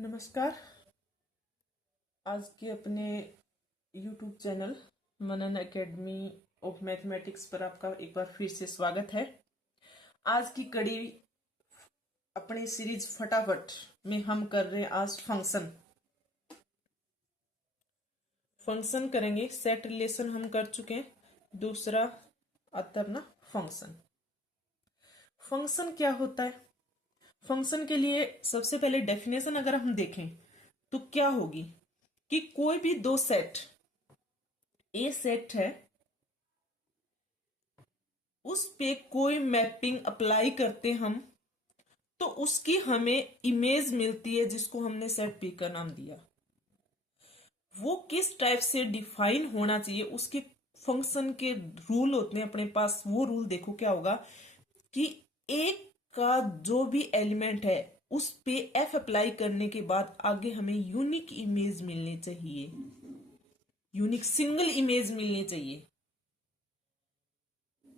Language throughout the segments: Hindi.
नमस्कार। आज के अपने YouTube channel Manan academy of mathematics पर आपका एक बार फिर से स्वागत है। आज की कड़ी अपनी सीरीज फटाफट में हम कर रहे हैं आज फंक्शन करेंगे। सेट रिलेशन हम कर चुके हैं, दूसरा आता अपना फंक्शन क्या होता है। फंक्शन के लिए सबसे पहले डेफिनेशन अगर हम देखें तो क्या होगी कि कोई भी दो सेट, ए सेट है, उस पे कोई मैपिंग अप्लाई करते हम तो उसकी हमें इमेज मिलती है जिसको हमने सेट पी का नाम दिया। वो किस टाइप से डिफाइन होना चाहिए, उसके फंक्शन के रूल होते हैं अपने पास। वो रूल देखो क्या होगा कि एक का जो भी एलिमेंट है उस पे एफ अप्लाई करने के बाद आगे हमें यूनिक इमेज मिलनी चाहिए, यूनिक सिंगल इमेज मिलनी चाहिए।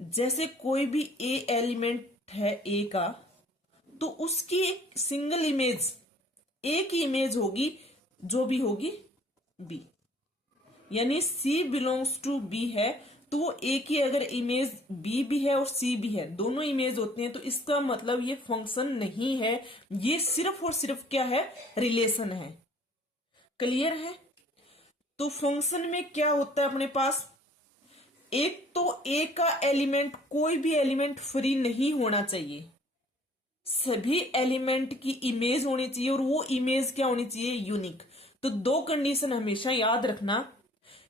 जैसे कोई भी ए एलिमेंट है ए का, तो उसकी एक सिंगल इमेज, ए की इमेज होगी जो भी होगी बी, यानी सी बिलोंग्स टू बी है तो वो ए की अगर इमेज बी भी है और सी भी है, दोनों इमेज होते हैं, तो इसका मतलब ये फंक्शन नहीं है, ये सिर्फ और सिर्फ क्या है, रिलेशन है। क्लियर है। तो फंक्शन में क्या होता है अपने पास, एक तो ए का एलिमेंट, कोई भी एलिमेंट फ्री नहीं होना चाहिए, सभी एलिमेंट की इमेज होनी चाहिए और वो इमेज क्या होनी चाहिए, यूनिक। तो दो कंडीशन हमेशा याद रखना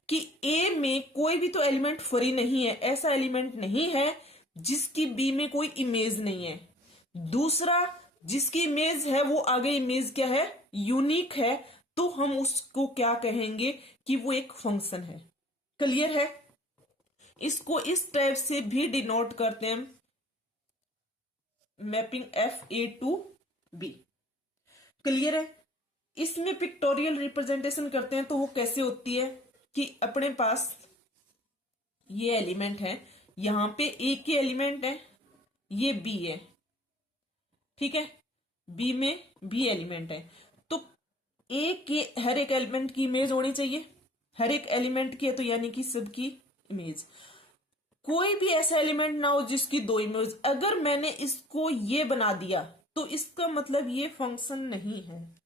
कि ए में कोई भी तो एलिमेंट फ्री नहीं है, ऐसा एलिमेंट नहीं है जिसकी बी में कोई इमेज नहीं है। दूसरा, जिसकी इमेज है वो आगे इमेज क्या है, यूनिक है, तो हम उसको क्या कहेंगे कि वो एक फंक्शन है। क्लियर है। इसको इस टाइप से भी डिनोट करते हैं mapping f A to B. Clear है। इसमें पिक्टोरियल रिप्रेजेंटेशन करते हैं तो वो कैसे होती है कि अपने पास ये एलिमेंट है, यहां पे ए के एलिमेंट है, ये बी है, ठीक है, बी में बी एलिमेंट है, तो ए के हर एक एलिमेंट की इमेज होनी चाहिए, हर एक एलिमेंट की है तो यानी कि सबकी इमेज। कोई भी ऐसा एलिमेंट ना हो जिसकी दो इमेज। अगर मैंने इसको ये बना दिया तो इसका मतलब ये फंक्शन नहीं है।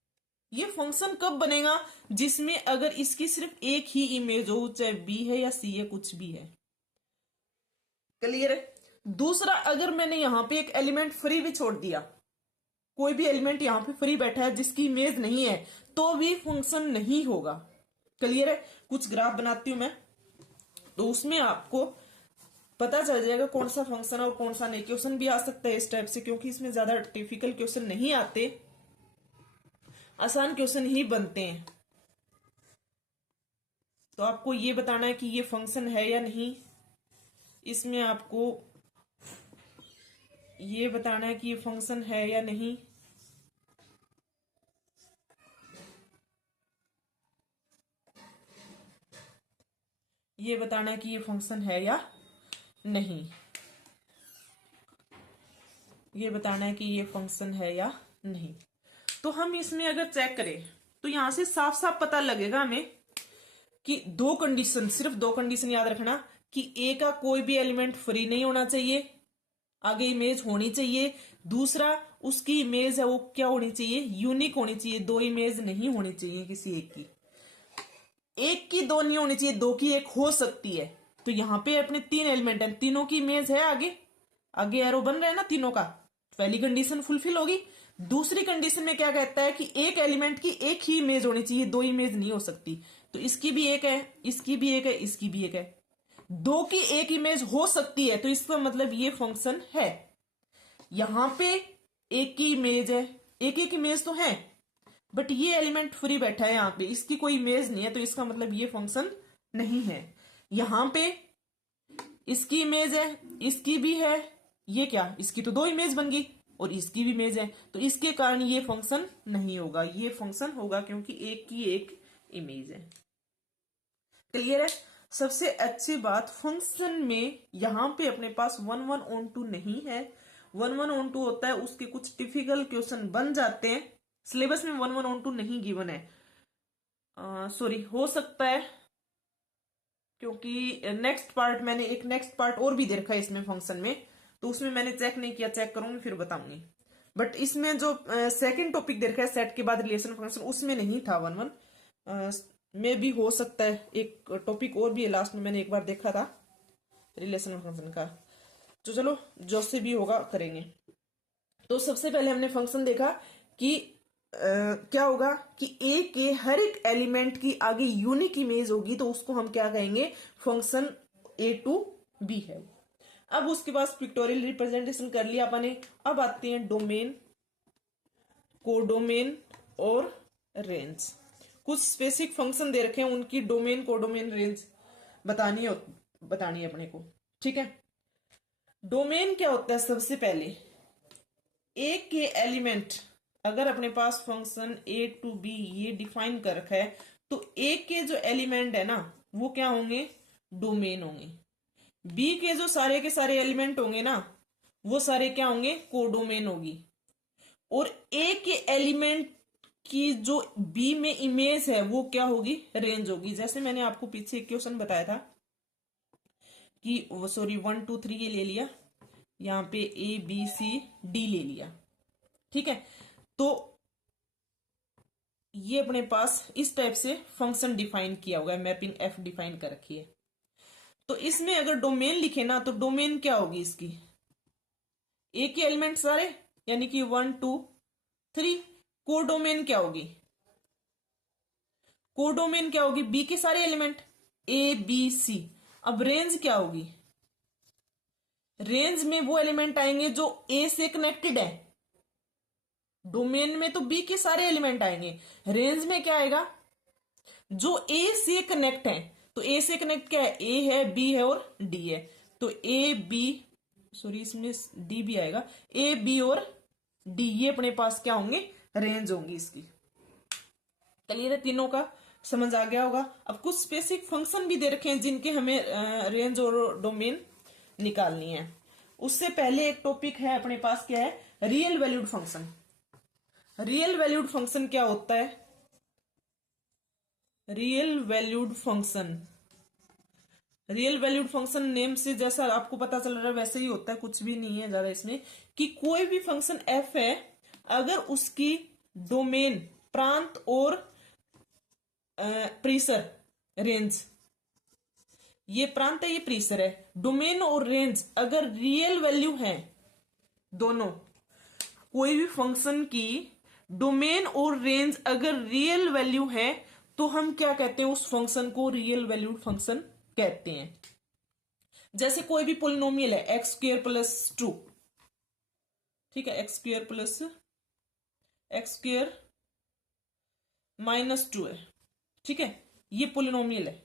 ये फंक्शन कब बनेगा, जिसमें अगर इसकी सिर्फ एक ही इमेज हो, चाहे बी है या सी है, कुछ भी है। क्लियर है। दूसरा, अगर मैंने यहां पे एक एलिमेंट फ्री भी छोड़ दिया, कोई भी एलिमेंट यहां पे फ्री बैठा है जिसकी इमेज नहीं है, तो भी फंक्शन नहीं होगा। क्लियर है। कुछ ग्राफ बनाती हूं मैं, तो उसमें आपको पता चल जाएगा कौन सा फंक्शन है और कौन सा नहीं। क्वेश्चन भी आ सकता है इस टाइप से, क्योंकि इसमें ज्यादा डिफिकल्ट क्वेश्चन नहीं आते, आसान क्वेश्चन ही बनते हैं। तो आपको ये बताना है कि ये फंक्शन है या नहीं। इसमें आपको ये बताना है कि ये फंक्शन है या नहीं। ये बताना है कि ये फंक्शन है या नहीं। ये बताना है कि ये फंक्शन है या नहीं। तो हम इसमें अगर चेक करें तो यहां से साफ साफ पता लगेगा हमें कि दो कंडीशन, सिर्फ दो कंडीशन याद रखना कि ए का कोई भी एलिमेंट फ्री नहीं होना चाहिए, आगे इमेज होनी चाहिए। दूसरा, उसकी इमेज है वो क्या होनी चाहिए, यूनिक होनी चाहिए, दो इमेज नहीं होनी चाहिए किसी एक की। एक की दो नहीं होनी चाहिए, दो की एक हो सकती है। तो यहां पे अपने तीन एलिमेंट है, तीनों की इमेज है, आगे आगे एरो बन रहा है ना तीनों का, पहली कंडीशन फुलफिल होगी। दूसरी कंडीशन में क्या कहता है कि एक एलिमेंट की एक ही इमेज होनी चाहिए, दो इमेज नहीं हो सकती। तो इसकी भी एक है, इसकी भी एक है, इसकी भी एक है, दो की एक इमेज हो सकती है, तो इसका मतलब ये फंक्शन है। यहां पे एक की इमेज है, एक एक इमेज तो है, बट ये एलिमेंट फ्री बैठा है यहां पे, इसकी कोई इमेज नहीं है, तो इसका मतलब ये फंक्शन नहीं है। यहां पे इसकी इमेज है, इसकी भी है, ये क्या, इसकी तो दो इमेज बन गई और इसकी भी इमेज है, तो इसके कारण ये फंक्शन नहीं होगा। ये फंक्शन होगा क्योंकि एक की एक इमेज है। क्लियर है। सबसे अच्छी बात, फंक्शन में यहां पे अपने पास 1 1 on 2 नहीं है। 1 1 on 2 होता है, उसके कुछ टिपिकल क्वेश्चन बन जाते हैं, सिलेबस में 1 1 ऑन 2 नहीं गिवन है, सॉरी, हो सकता है क्योंकि नेक्स्ट पार्ट और भी देखा है इसमें फंक्शन में, तो उसमें मैंने चेक नहीं किया, चेक करूंगी फिर बताऊंगी। बट इसमें जो सेकंड टॉपिक देखा है सेट के बाद रिलेशन फंक्शन, उसमें नहीं था 1 1 में भी हो सकता है। एक टॉपिक और भी है लास्ट में, मैंने एक बार देखा था रिलेशन फंक्शन का। तो चलो जो से भी होगा करेंगे। तो सबसे पहले हमने फंक्शन देखा कि क्या होगा कि ए के हर एक एलिमेंट की आगे यूनिक इमेज होगी, तो उसको हम क्या कहेंगे, फंक्शन ए टू बी है। अब उसके बाद पिक्टोरियल रिप्रेजेंटेशन कर लिया अपने। अब आते हैं डोमेन, कोडोमेन और रेंज। कुछ स्पेसिफिक फंक्शन दे रखे हैं, उनकी डोमेन, कोडोमेन, रेंज बतानी है अपने को, ठीक है। डोमेन क्या होता है, सबसे पहले ए के एलिमेंट, अगर अपने पास फंक्शन ए टू बी ये डिफाइन कर रखा है, तो ए के जो एलिमेंट है ना वो क्या होंगे, डोमेन होंगे। बी के जो सारे के सारे एलिमेंट होंगे ना वो सारे क्या होंगे, कोडोमेन होगी। और ए के एलिमेंट की जो बी में इमेज है वो क्या होगी, रेंज होगी। जैसे मैंने आपको पीछे एक क्वेश्चन बताया था कि सॉरी 1 2 3 ये ले लिया, यहां पे ए बी सी डी ले लिया, ठीक है। तो ये अपने पास इस टाइप से फंक्शन डिफाइन किया हुआ है, मैपिंग एफ डिफाइन कर रखी है। तो इसमें अगर डोमेन लिखे ना तो डोमेन क्या होगी इसकी, ए के एलिमेंट सारे यानी कि 1 2 3। कोडोमेन क्या होगी, कोडोमेन क्या होगी, बी के सारे एलिमेंट ए बी सी। अब रेंज क्या होगी, रेंज में वो एलिमेंट आएंगे जो ए से कनेक्टेड है। डोमेन में तो बी के सारे एलिमेंट आएंगे, रेंज में क्या आएगा, जो ए से कनेक्ट है। तो ए से कनेक्ट क्या है, ए है, बी है और डी है। तो ए बी, सॉरी इसमें डी भी आएगा, ए बी और डी ये अपने पास क्या होंगे, रेंज होंगी इसकी। क्लियर है, तीनों का समझ आ गया होगा। अब कुछ स्पेसिफिक फंक्शन भी दे रखे हैं जिनके हमें रेंज और डोमेन निकालनी है। उससे पहले एक टॉपिक है अपने पास, क्या है, real valued function. Real valued function क्या होता है, real valued function, real valued function name से जैसा आपको पता चल रहा है वैसे ही होता है, कुछ भी नहीं है ज्यादा इसमें। कि कोई भी फंक्शन एफ है, अगर उसकी डोमेन, प्रांत और प्रीसर, रेंज, ये प्रांत है ये प्रीसर है, डोमेन और रेंज अगर रियल वैल्यू है दोनों, कोई भी फंक्शन की डोमेन और रेंज अगर रियल वैल्यू है तो हम क्या कहते हैं, उस फंक्शन को रियल वैल्यूड फंक्शन कहते हैं। जैसे कोई भी पोलिनोमियल है एक्स स्क्र प्लस 2, ठीक है, एक्स स्क्र माइनस 2 है, ठीक है, ये पोलिनोमियल है।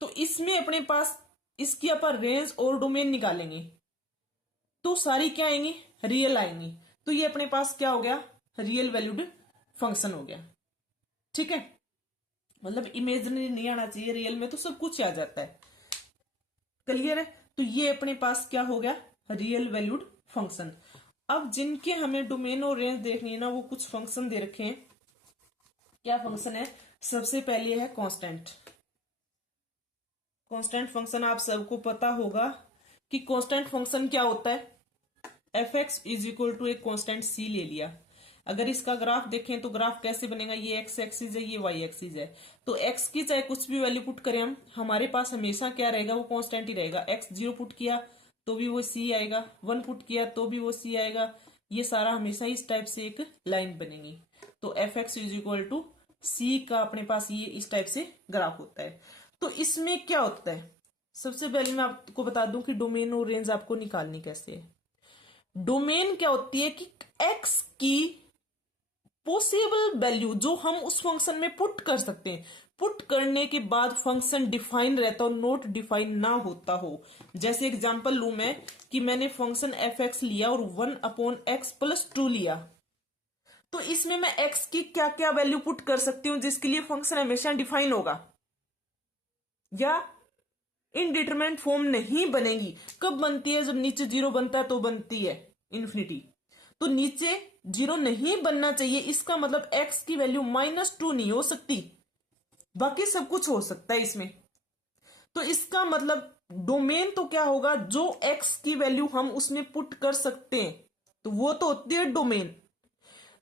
तो इसमें अपने पास इसकी अपन रेंज और डोमेन निकालेंगे तो सारी क्या आएंगी, रियल आएंगी। तो ये अपने पास क्या हो गया, रियल वैल्यूड फंक्शन हो गया, ठीक है। मतलब इमेजिनरी नहीं आना चाहिए, रियल में तो सब कुछ आ जाता है। क्लियर है, तो ये अपने पास क्या हो गया, रियल वैल्यूड फंक्शन। अब जिनके हमें डोमेन और रेंज देखनी है ना, वो कुछ फंक्शन दे रखे हैं। क्या फंक्शन है, सबसे पहले है कांस्टेंट। कांस्टेंट फंक्शन आप सबको पता होगा कि कांस्टेंट फंक्शन क्या होता है, f x is equal to एक कांस्टेंट सी ले लिया। अगर इसका ग्राफ देखें तो ग्राफ कैसे बनेगा, ये एक्स एक्सिस है, ये वाई एक्सिस है। तो एक्स की चाहे कुछ भी वैल्यू पुट करें हम, हमारे पास हमेशा क्या रहेगा, वो कांस्टेंट ही रहेगा। एक्स 0 पुट किया तो भी वो सी आएगा, 1 पुट किया तो भी वो सी आएगा। ये सारा हमेशा इस टाइप से एक लाइन बनेगी। तो f x is equal to c का अपने पास ये इस टाइप से ग्राफ होता है। तो इसमें क्या होता है, सबसे पहले मैं आपको बता दूं कि डोमेन और रेंज आपको निकालनी कैसे है। डोमेन क्या होती है कि एक्स की पॉसिबल वैल्यू जो हम उस फंक्शन में पुट कर सकते हैं, पुट करने के बाद फंक्शन डिफाइन रहता हो, नोट डिफाइन ना होता हो। जैसे एग्जांपल लू मैं कि मैंने फंक्शन एफ एक्स लिया और 1/x प्लस 2 लिया, तो इसमें मैं एक्स की क्या क्या वैल्यू पुट कर सकती हूं जिसके लिए फंक्शन हमेशा डिफाइन होगा, या इनडिटरमिनेट फॉर्म नहीं बनेगी। कब बनती है, जब नीचे 0 बनता है तो बनती है इन्फिनिटी। तो नीचे जीरो नहीं बनना चाहिए, इसका मतलब x की वैल्यू -2 नहीं हो सकती, बाकी सब कुछ हो सकता है इसमें। तो इसका मतलब डोमेन तो क्या होगा, जो x की वैल्यू हम उसमें पुट कर सकते हैं, तो वो तो होती है डोमेन।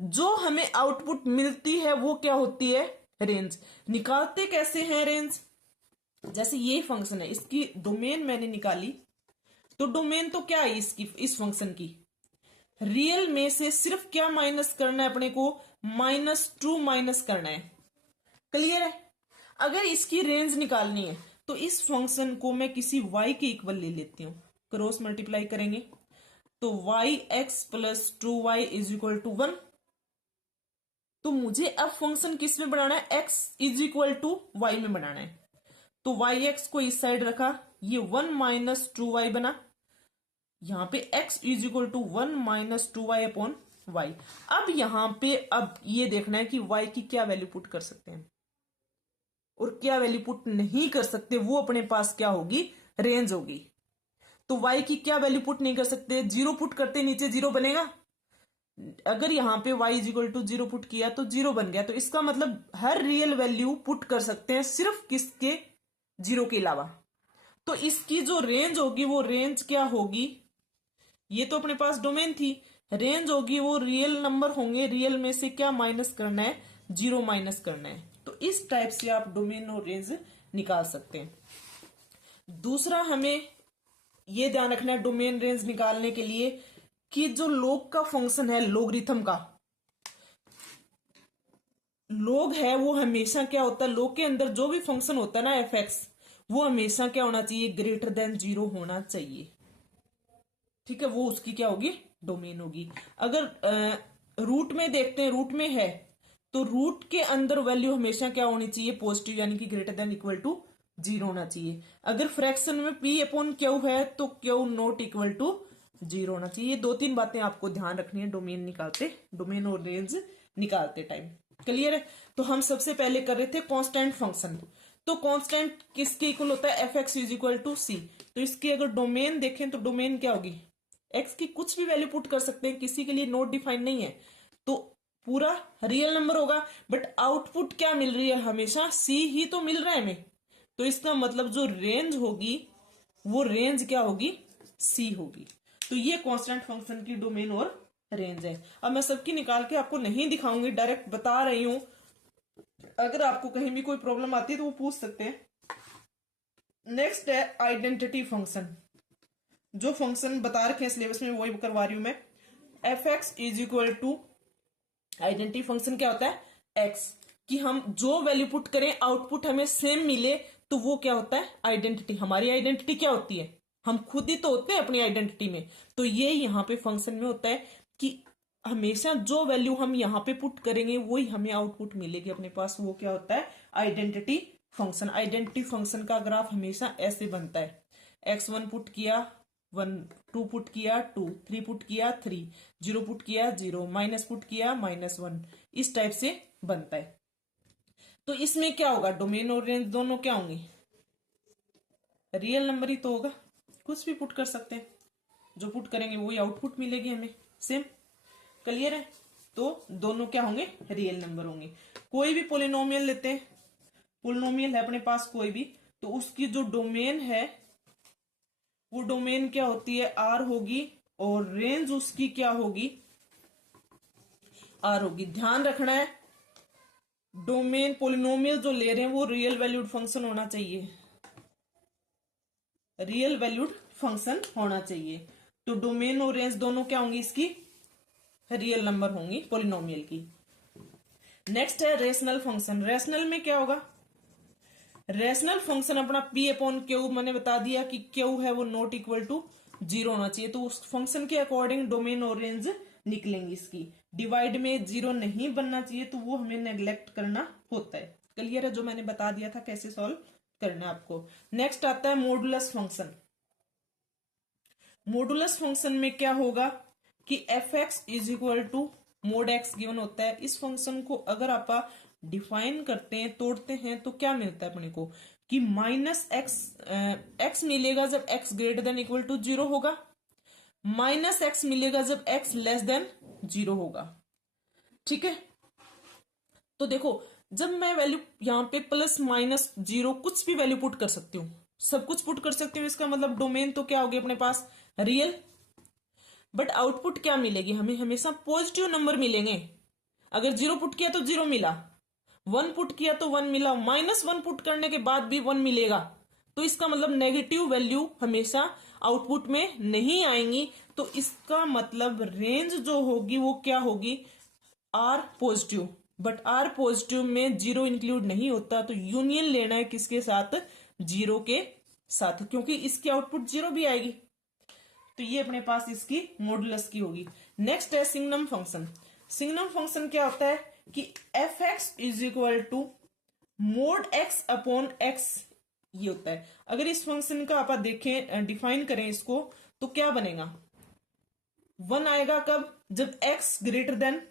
जो हमें आउटपुट मिलती है वो क्या होती है, रेंज। निकालते कैसे हैं रेंज, जैसे ये फंक्शन है, इसकी डोमेन मैंने निकाली, तो डोमेन तो क्या है इसकी, इस फंक्शन की, रियल में से सिर्फ क्या माइनस करना है अपने को, -2 माइनस करना है। क्लियर है। अगर इसकी रेंज निकालनी है तो इस फंक्शन को मैं किसी y के इक्वल ले लेती हूं, क्रॉस मल्टीप्लाई करेंगे तो yx + 2y = 1। तो मुझे अब फंक्शन किस में बनाना है, x = y में बनाना है। तो yx को इस साइड रखा, ये 1 - 2y बना, यहां पे x = 1 - 2y/y। अब यहां पे अब ये देखना है कि y की क्या वैल्यू पुट कर सकते हैं और क्या वैल्यू पुट नहीं कर सकते, वो अपने पास क्या होगी, रेंज होगी। तो y की क्या वैल्यू पुट नहीं कर सकते, 0 पुट करते, नीचे 0 बनेगा। अगर यहां पे y = 0 पुट किया तो 0 बन गया। तो इसका मतलब हर रियल वैल्यू पुट कर सकते हैं, सिर्फ किसके, 0 के अलावा। तो इसकी जो रेंज होगी वो रेंज क्या होगी, ये तो अपने पास डोमेन थी, रेंज होगी वो रियल नंबर होंगे, रियल में से क्या माइनस करना है, 0 माइनस करना है। तो इस टाइप से आप डोमेन और रेंज निकाल सकते हैं। दूसरा हमें यह ध्यान रखना है डोमेन रेंज निकालने के लिए कि जो लॉग का फंक्शन है, लोगरिथम का लॉग है, वो हमेशा क्या होता है, लॉग के अंदर जो भी फंक्शन होता है ना f(x), वो हमेशा क्या होना चाहिए, >0 होना चाहिए। ठीक है, वो उसकी क्या होगी, डोमेन होगी। अगर रूट में देखते हैं, रूट में है तो रूट के अंदर वैल्यू हमेशा क्या होनी चाहिए, पॉजिटिव, यानी कि >= 0 होना चाहिए। अगर फ्रैक्शन में p/q है तो q ≠ 0 होना चाहिए। 2-3 बातें आपको ध्यान रखनी है डोमेन और रेंज निकालते टाइम। क्लियर है। तो हम सबसे पहले कर रहे थे कांस्टेंट फंक्शन। तो कांस्टेंट किसके इक्वल होता है, f(x) = c। तो इसकी अगर डोमेन देखें तो डोमेन क्या होगी, x की कुछ भी वैल्यू पुट कर सकते हैं, किसी के लिए नोट डिफाइन नहीं है, तो पूरा रियल नंबर होगा। बट आउटपुट क्या मिल रही है, हमेशा c ही तो मिल रहा है हमें। तो इसका मतलब जो रेंज होगी वो रेंज क्या होगी, c होगी। तो ये कांस्टेंट फंक्शन की डोमेन और रेंज है। अब मैं सबकी निकाल के आपको नहीं दिखाऊंगी, डायरेक्ट बता रही हूं। अगर आपको कहीं भी कोई प्रॉब्लम आती है तो वो पूछ सकते हैं। नेक्स्ट है आइडेंटिटी फंक्शन। जो फंक्शन बता रखे हैं सिलेबस में वही करवा रही हूं मैं। f(x) = आइडेंटिटी फंक्शन क्या होता है, x कि हम जो वैल्यू पुट करें आउटपुट हमें सेम मिले, तो वो क्या होता है, आइडेंटिटी। हमारी आइडेंटिटी क्या होती है, हम खुद ही तो होते हैं अपनी आइडेंटिटी में। तो ये यहाँ पे फंक्शन में होता है कि हमेशा जो वैल्यू हम यहाँ पे पुट करेंगे वही हमें आउटपुट मिलेगी अपने पास, वो क्या होता है, आइडेंटिटी फंक्शन। आइडेंटिटी फंक्शन का ग्राफ हमेशा ऐसे बनता है, x1 पुट किया 1, 2 पुट किया 2, 3 पुट किया 3, 0 पुट किया 0, माइनस पुट किया -1, इस टाइप से बनता है। तो इसमें क्या होगा, डोमेन और रेंज दोनों क्या होंगे, रियल नंबर ही तो होगा, कुछ भी पुट कर सकते हैं, जो पुट करेंगे वही आउटपुट मिलेगी हमें सेम। क्लियर है। तो दोनों क्या होंगे, रियल नंबर होंगे। कोई भी पोलिनोमियल लेते हैं, पोलिनोमियल है अपने पास कोई भी, तो उसकी जो डोमेन है वो डोमेन क्या होती है, आर होगी, और रेंज उसकी क्या होगी, आर होगी। ध्यान रखना है डोमेन पोलिनोमियल जो ले रहे हैं वो रियल वैल्यूड फंक्शन होना चाहिए, रियल वैल्यूड फंक्शन होना चाहिए। तो डोमेन और रेंज दोनों क्या होंगी, इसकी रियल नंबर होंगी पोलिनोमियल की। नेक्स्ट है रेशनल फंक्शन। रेशनल में क्या होगा, रेशनल फंक्शन अपना p/q, मैंने बता दिया कि q है वो ≠0 होना चाहिए। तो उस फंक्शन के अकॉर्डिंग डोमेन और रेंज निकलेंगी इसकी। डिवाइड में 0 नहीं बनना चाहिए, तो वो हमें नेग्लेक्ट करना होता है। क्लियर है, जो मैंने बता दिया था कैसे सॉल्व करना आपको। नेक्स्ट आता है मॉडुलस फंक्शन। मॉडुलस फंक्शन में क्या होगा कि f(x) = mod x गिवन होता है। इस फंक्शन को अगर आप डिफाइन करते हैं, तोड़ते हैं, तो क्या मिलता है अपने को कि -x मिलेगा जब x > 0 होगा, -x मिलेगा जब x <= जीरो होगा। ठीक है, तो देखो जब मैं वैल्यू यहाँ पे प्लस माइनस जीरो कुछ भी वैल्यू पुट कर सकती हूँ, सब कुछ पुट कर सकती हूँ, इसका मतलब डोमेन तो क्या होगी अपने पास, रियल। बट आउटपुट क्या मिलेगी हमें, हमेशा पॉजिटिव नंबर मिलेंगे। अगर जीरो पुट किया तो जीरो मिला, वन पुट किया तो वन मिला, माइनस वन पुट करने के बाद भी वन मिलेगा। तो इसका मतलब नेगेटिव वैल्यू हमेशा आउटपुट में नहीं आएंगी। तो इसका मतलब रेंज जो होगी वो क्या होगी, R positive. But R positive में जीरो इंक्लूड नहीं होता, तो यूनियन लेना है किसके साथ, जीरो के साथ, क्योंकि इसकी आउटपुट जीरो भी आएगी। तो ये अपने पास इसकी मॉडुलस की होगी। नेक्स्ट है सिग्नम फंक्शन। सिग्नम फंक्शन क्या होता है कि f x is equal to mod x upon x, ये होता है। अगर इस फंक्शन का आप देखें, डिफाइन करें इसको, तो क्या बनेगा, वन आएगा कब, जब एक्स ग्रेटर देन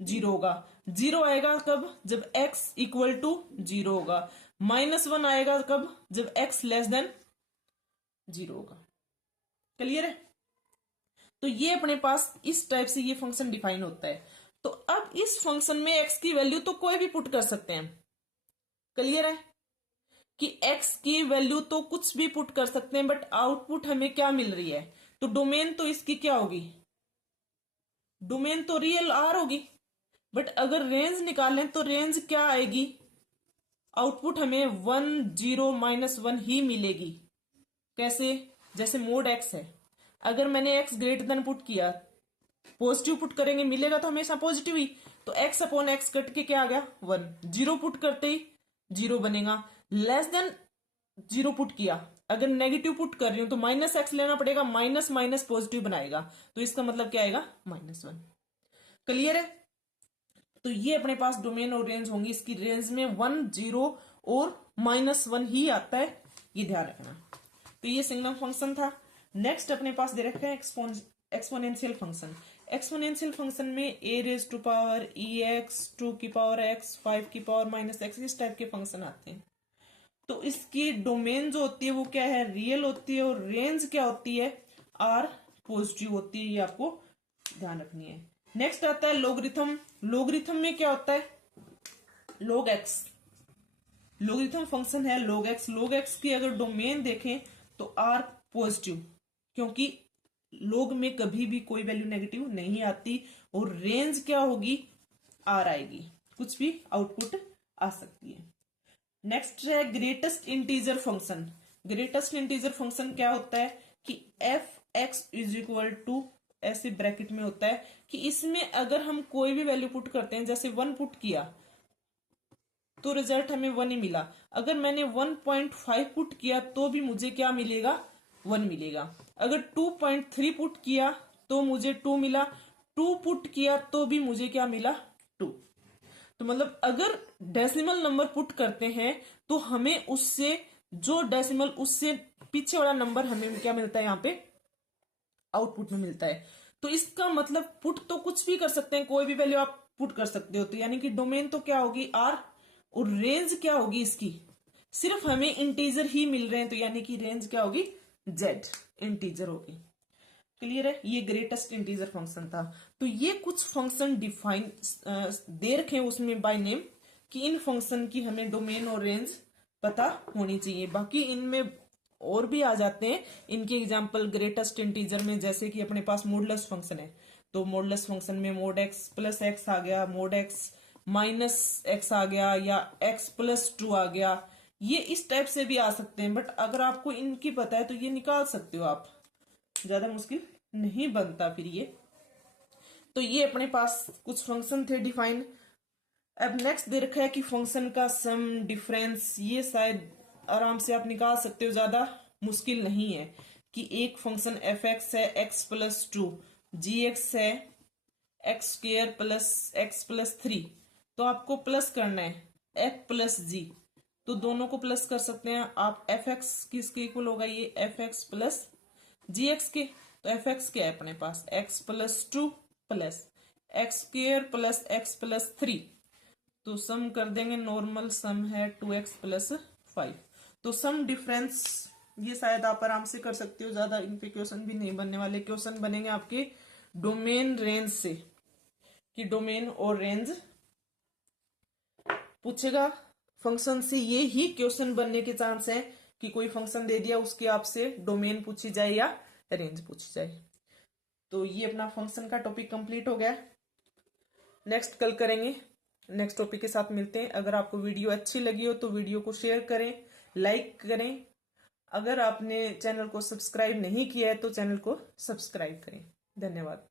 जीरो होगा। जीरो आएगा कब, जब एक्स इक्वल टू जीरो होगा। माइनस वन आएगा कब, जब एक्स लेस देन जीरो होगा। क्लियर है, तो ये अपने पास इस टाइप से ये फंक्शन डिफाइन होता है। तो अब इस फंक्शन में एक्स की वैल्यू तो कोई भी पुट कर सकते हैं। क्लियर है कि एक्स की वैल्यू तो कुछ भी पुट कर सकते हैं, बट आउटपुट हमें क्या मिल रही है, तो डोमेन तो इसकी क्या होगी, डोमेन तो रियल आर होगी। बट अगर रेंज निकालें तो रेंज क्या आएगी, आउटपुट हमें वन जीरो माइनस वन ही मिलेगी। कैसे, जैसे मोड एक्स है, अगर मैंने एक्स ग्रेटर देन पुट किया, पॉजिटिव पुट करेंगे मिलेगा तो हमेशा पॉजिटिव ही। तो एक्स अपॉन एक्स कट के क्या आ गया, वन। जीरो पुट करते ही जीरो बनेगा। लेस देन जीरो पुट किया, अगर नेगेटिव पुट कर रही हूं तो माइनस एक्स लेना पड़ेगा, माइनस माइनस पॉजिटिव बनाएगा, तो इसका मतलब क्या आएगा, माइनस वन। क्लियर है, तो ये अपने पास डोमेन और रेंज होंगी। इसकी रेंज में वन जीरो और माइनस वन ही आता है, ये ध्यान रखना। तो ये सिग्नम फंक्शन था। नेक्स्ट अपने पास दे रखा है एक्सपोनेंशियल फंक्शन। एक्सपोनेंशियल फंक्शन में a raise to power e x, two की पावर एक्स, फाइव की पावर माइनस एक्स, इस टाइप के फंक्शन आते हैं। तो इसकी डोमेन जो होती है वो क्या है, रियल होती है, और रेंज क्या होती है, आर पॉजिटिव होती है, ये आपको ध्यान रखनी है। नेक्स्ट आता है लोगरिथम। लोगरिथम में क्या होता है, लॉग एक्स, लोगरिथम फंक्शन है लॉग एक्स। लॉग एक्स की अगर डोमेन देखें तो आर पॉजिटिव, क्योंकि लॉग में कभी भी कोई वैल्यू नेगेटिव नहीं आती, और रेंज क्या होगी, आर आएगी, कुछ भी आउटपुट आ सकती है। नेक्स्ट है greatest integer function. Greatest integer function क्या होता है कि f x is equal to, ऐसे ब्रैकेट में होता है कि इसमें अगर हम कोई भी वैल्यू पुट करते हैं, जैसे वन पुट किया तो रिजल्ट हमें वन ही मिला। अगर मैंने 1.5 पुट किया तो भी मुझे क्या मिलेगा, वन मिलेगा। अगर 2.3 पुट किया तो मुझे टू मिला, टू पुट किया तो भी मुझे क्या मिला, टू। तो मतलब अगर डेसिमल नंबर पुट करते हैं तो हमें उससे जो डेसिमल उससे पीछे वाला नंबर हमें क्या मिलता है, यहाँ पे आउटपुट में मिलता है। तो इसका मतलब पुट तो कुछ भी कर सकते हैं, कोई भी वैल्यू आप पुट कर सकते हो। तो यानी कि डोमेन तो क्या होगी, आर, और रेंज क्या होगी इसकी, सिर्फ हमें इंटीजर ही मिल रहे हैं, तो यानी कि रेंज क्या होगी, जेड इंटीजर होगी। क्लियर है, ये ग्रेटेस्ट इंटीजर फंक्शन था। तो ये कुछ फंक्शन डिफाइन दे रखे उसमें बाय नेम, कि इन फंक्शन की हमें डोमेन और रेंज पता होनी चाहिए। बाकी इनमें और भी आ जाते हैं इनके एग्जांपल ग्रेटेस्ट इंटीजर में, जैसे कि अपने पास मॉडुलस फंक्शन है, तो मॉडुलस फंक्शन में मोड एक्स प्लस एक्स आ गया, मोड एक्स माइनस एक्स आ गया, या एक्स प्लस टू आ गया। ये इस टाइप से भी आ सकते हैं, बट अगर आपको इनकी पता है तो ये निकाल सकते हो आप, ज्यादा मुश्किल नहीं बनता फिर ये। तो ये अपने पास कुछ फंक्शन थे डिफाइन। अब नेक्स्ट दे रखा है कि फंक्शन का सम डिफरेंस, ये शायद आराम से आप निकाल सकते हो, ज्यादा मुश्किल नहीं है। कि एक फंक्शन एफ एक्स है x plus to, ji x है x square plus x plus three, तो आपको प्लस करना है एफ प्लस जी, तो दोनों को प्लस कर सकते हैं आप। एफ एक्स किसके इक्वल होगा, ये f x plus g x के। तो एफ एक्स क्या है अपने पास, x plus two plus x square plus x plus three, तो सम कर देंगे, नॉर्मल सम है 2x प्लस 5। तो सम डिफरेंस ये शायद आप आराम से कर सकते हो, ज्यादा इन पे क्वेश्चन भी नहीं बनने वाले। क्वेश्चन बनेंगे आपके डोमेन रेंज से, कि डोमेन और रेंज पूछेगा। फंक्शन से ये ही क्वेश्चन बनने के चांस है कि कोई फंक्शन दे दिया, उसके आपसे डोमेन पूछी जाए या रेंज पूछी जाए। तो ये अपना फंक्शन का टॉपिक कंप्लीट हो गया। नेक्स्ट कल करेंगे, नेक्स्ट टॉपिक के साथ मिलते हैं। अगर आपको वीडियो अच्छी लगी हो तो वीडियो को शेयर करें, लाइक करें। अगर आपने चैनल को सब्सक्राइब नहीं किया है तो चैनल को सब्सक्राइब करें। धन्यवाद।